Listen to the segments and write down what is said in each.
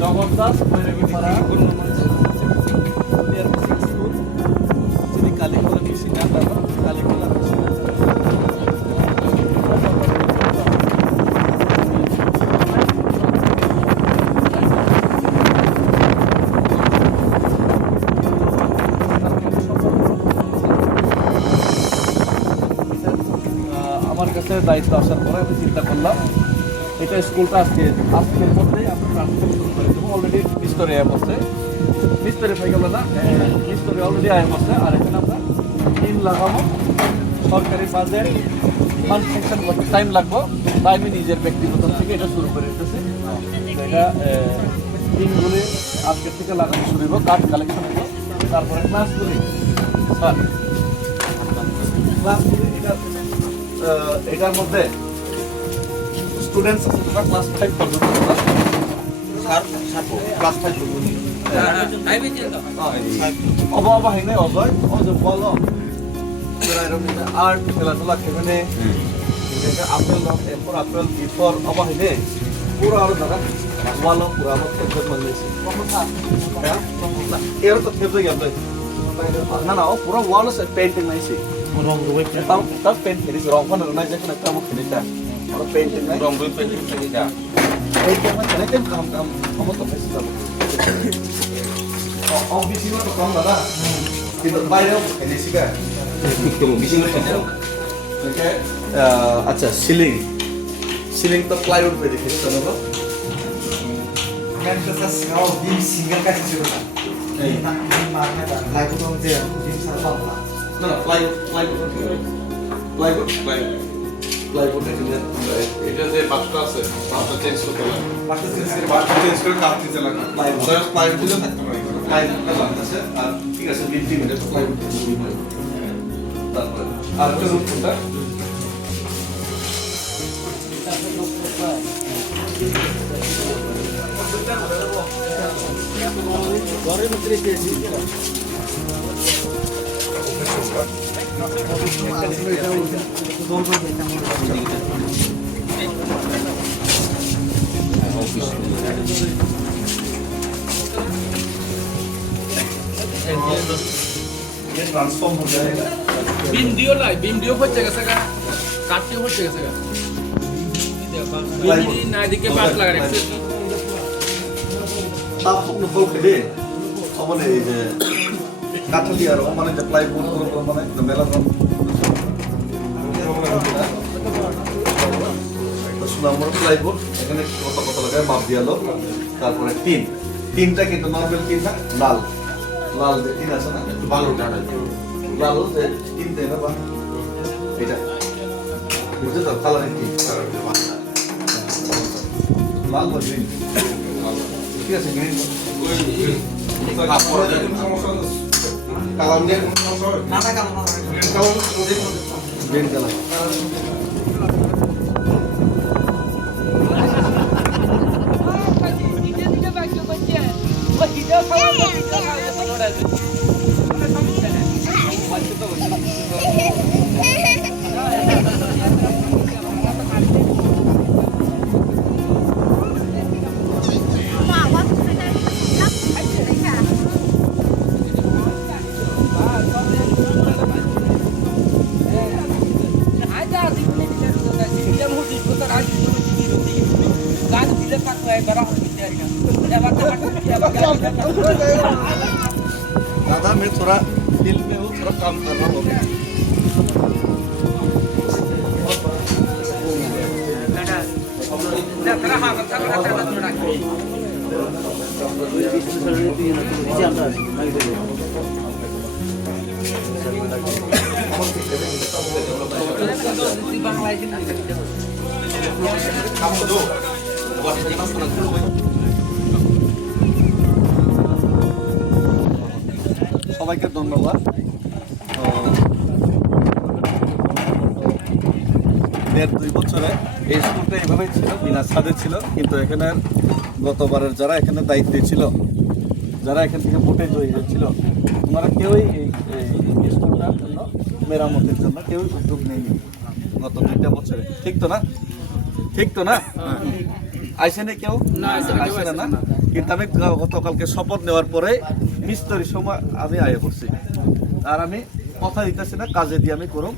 Jagannath ভৈরবীপাড়া school যিনি কালীকলা মিশি না কালীকলা মিশি আমার কাছে দায়িত্ব আসার পরে আমি চিন্তা করলাম এটা স্কুলটা আজকের মধ্যেই আমরা ট্রান্সফার শুরু করে দেবো। অলরেডি মিস্ত্রি আয় বসছে, মিস্ত্রি হয়ে গেল না, মিস্ত্রি অলরেডি আয় বসছে। আর এখানে আমরা টিম লাগাবো, সরকারি বাজেট কনস্ট্রাকশন করতে টাইম লাগবো, তাই আমি নিজের ব্যক্তিগত থেকে এটা শুরু করে দিতেছি। এটা টিমগুলি আজকের থেকে লাগানো শুরু হবো, কাঠ কালেকশন হবো, তারপরে ক্লাসগুলি এটার মধ্যে স্টুডেন্টস আছে তোমরা ক্লাস 5 পর্যন্ত ক্লাস 5 পর্যন্ত অবাবা হয় না অজয় অজয় বলো আর্ট খেলাধুলা খেলে আপেল এরপর আপেল বিফর অবা হইলে পুরো আরো দাদা ওয়ালো পুরো আমার খেলতে মানলেছে এর তো খেলতে গেল না না পুরো ওয়াল আছে পেইন্টিং নাইছে রং রুই তাও পেইন্ট খেলিছে রং কোন নাই যেখানে একটা মুখ খেলিতা আর পেইন্টিং নাই রং রুই পেইন্টিং খেলিতা এই কেমন খেলিতে কাম আমার তো বেশি যাবে অফিসে তো কম দাদা কিন্তু বাইরেও খেলিছি কা বেশি করে খেলো ওকে আচ্ছা সিলিং তো প্লাইউড पे দেখেছি তো না मैं तो सस गाँव बीम सिंगल का चीज़ होता है ये ना बीम मारने का लाइक तो मुझे बीम सारा पाऊँगा না প্লাইউড এখানে এটা যে পাঁচটা আছে পাঁচটা চেঞ্জ করতে লাগে बाकी चीज़ से পাঁচটা চেঞ্জ করে কাট দিতে লাগে প্লাইউড প্লাইউড দিলে থাকতে পারে প্লাইউডটা লাগতেছে আর ঠিক আছে বিল্ডিং মিলে তো প্লাইউড তারপরে আর একটা রুম কোনটা ঘরের ভিতরে দিয়েছি ये ट्रांसफॉर्म हो जाएगा बीम दियो হচ্ছে গেছে গা কাটতে হচ্ছে গেছে গা बीम না দিকে পাট লাগা রাখছে তাপ ফুল খেলে মানে এই যে কাঠালি আর মানে যে প্লাইউড মানে মেলা নম্বর প্লাইউড এখানে কত কত লাগায় মাপ দিয়ালো তারপরে তিনটা কিন্তু নরমাল তিন না লাল যে তিন আছে না একটু ভালো লাল যে তিন দেয় না বা এটা বুঝতে তো কালারিং তিন লাল বা গ্রিন ঠিক আছে গ্রিন কালার নিয়ে কোনো সমস্যা হবে ना ना काम ना গ্রিন কালার दादा मैं थोड़ा दिल में हूँ थोड़ा काम कर रहा हूँ সবাইকে ধন্যবাদ 1.5-2 বছরে এই স্কুলটা এইভাবেই ছিল, বিনা ছাদে ছিল। কিন্তু এখানে গতবারের যারা এখানে দায়িত্বে ছিল, যারা এখান থেকে ভোটে জয়ী হয়েছিল, ওনারা কেউই এই স্কুলটার জন্য মেরামতের জন্য কেউ উদ্যোগ নেয়নি গত 2টা বছরে। ঠিক তো না? ঠিক তো না? আইসেনে কেউ আইসেনে না। কিন্তু আমি গতকালকে শপথ নেওয়ার পরে মিস্ত্রির সময় আমি আয়ে পড়ছি। আর আমি কথা দিতেছি না, কাজে দিয়ে আমি করুম।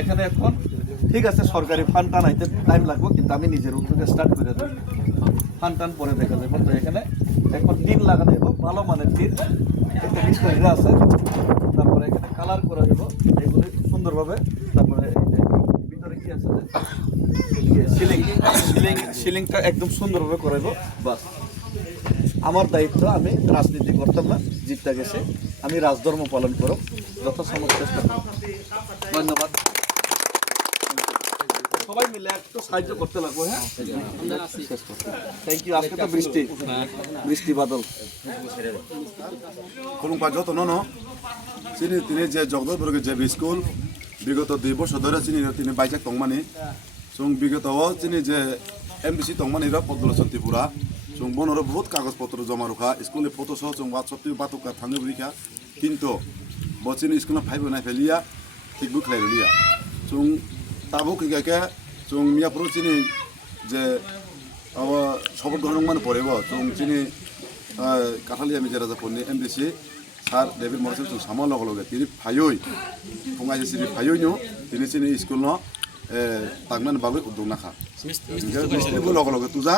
এখানে এখন ঠিক আছে সরকারি ফান্ড টানাইতে টাইম লাগবে, কিন্তু আমি নিজের উদ্যোগে স্টার্ট করে দেবো। ফান্ড টান পরে দেখা যাবে। তো এখানে এখন টিন লাগানো যাবো, ভালো মানের টিন, একটা মিস্ত্রিরা আছে। তারপরে এখানে কালার করা যাবো এগুলি সুন্দরভাবে। তারপরে ভিতরে কি আছে সিলিংটা একদম সুন্দরভাবে করাইবো। বাস আমার দায়িত্ব। আমি রাজনীতি করতাম না, জিতটা গেছে। আমি রাজধর্ম পালন করব, যথাসম্ভব চেষ্টা করব। ধন্যবাদ। সবাই মিলে একটু সাহায্য করতে লাগবে। হ্যাঁ, থ্যাংক ইউ। আজকে তো বৃষ্টি বাদল খুলুমপা যত্ন ন চিনি তিনি যে জগদলপুর যে স্কুল বিগত 2 বছর ধরে তিনি বাইজাক তংমানি जों বিগতও চিনি যে এমবিসি তংমানি পদ্মলোচন ত্রিপুরা जों বনর বহুত কাগজপত্র জমা রাখা স্কুলের ফটো সহ जों হোয়াটসঅ্যাপ বাতুকা থাঙ্গে বরিখা কিন্তু বচিনি স্কুলে ফাইব নাই ফেলিয়া ঠিক বুখলাই লিয়া जों তাবো কিগাকে जों মিয়াপুর চিনি যে শপথ গ্রহণ মানে পড়েব जों চিনি কাঠালিয়া মিজারাজাপুরনি এমবিসি সার ডেভিড মরসেল जों সামল লগে লগে তিনি ফাইই फंगाइसे सिरि फाइनो তিনি চিনি স্কুল ন তাকমান বাগৈ উদ্যোগ নাখা মিস্ত্রিবো লগে লগে তুজা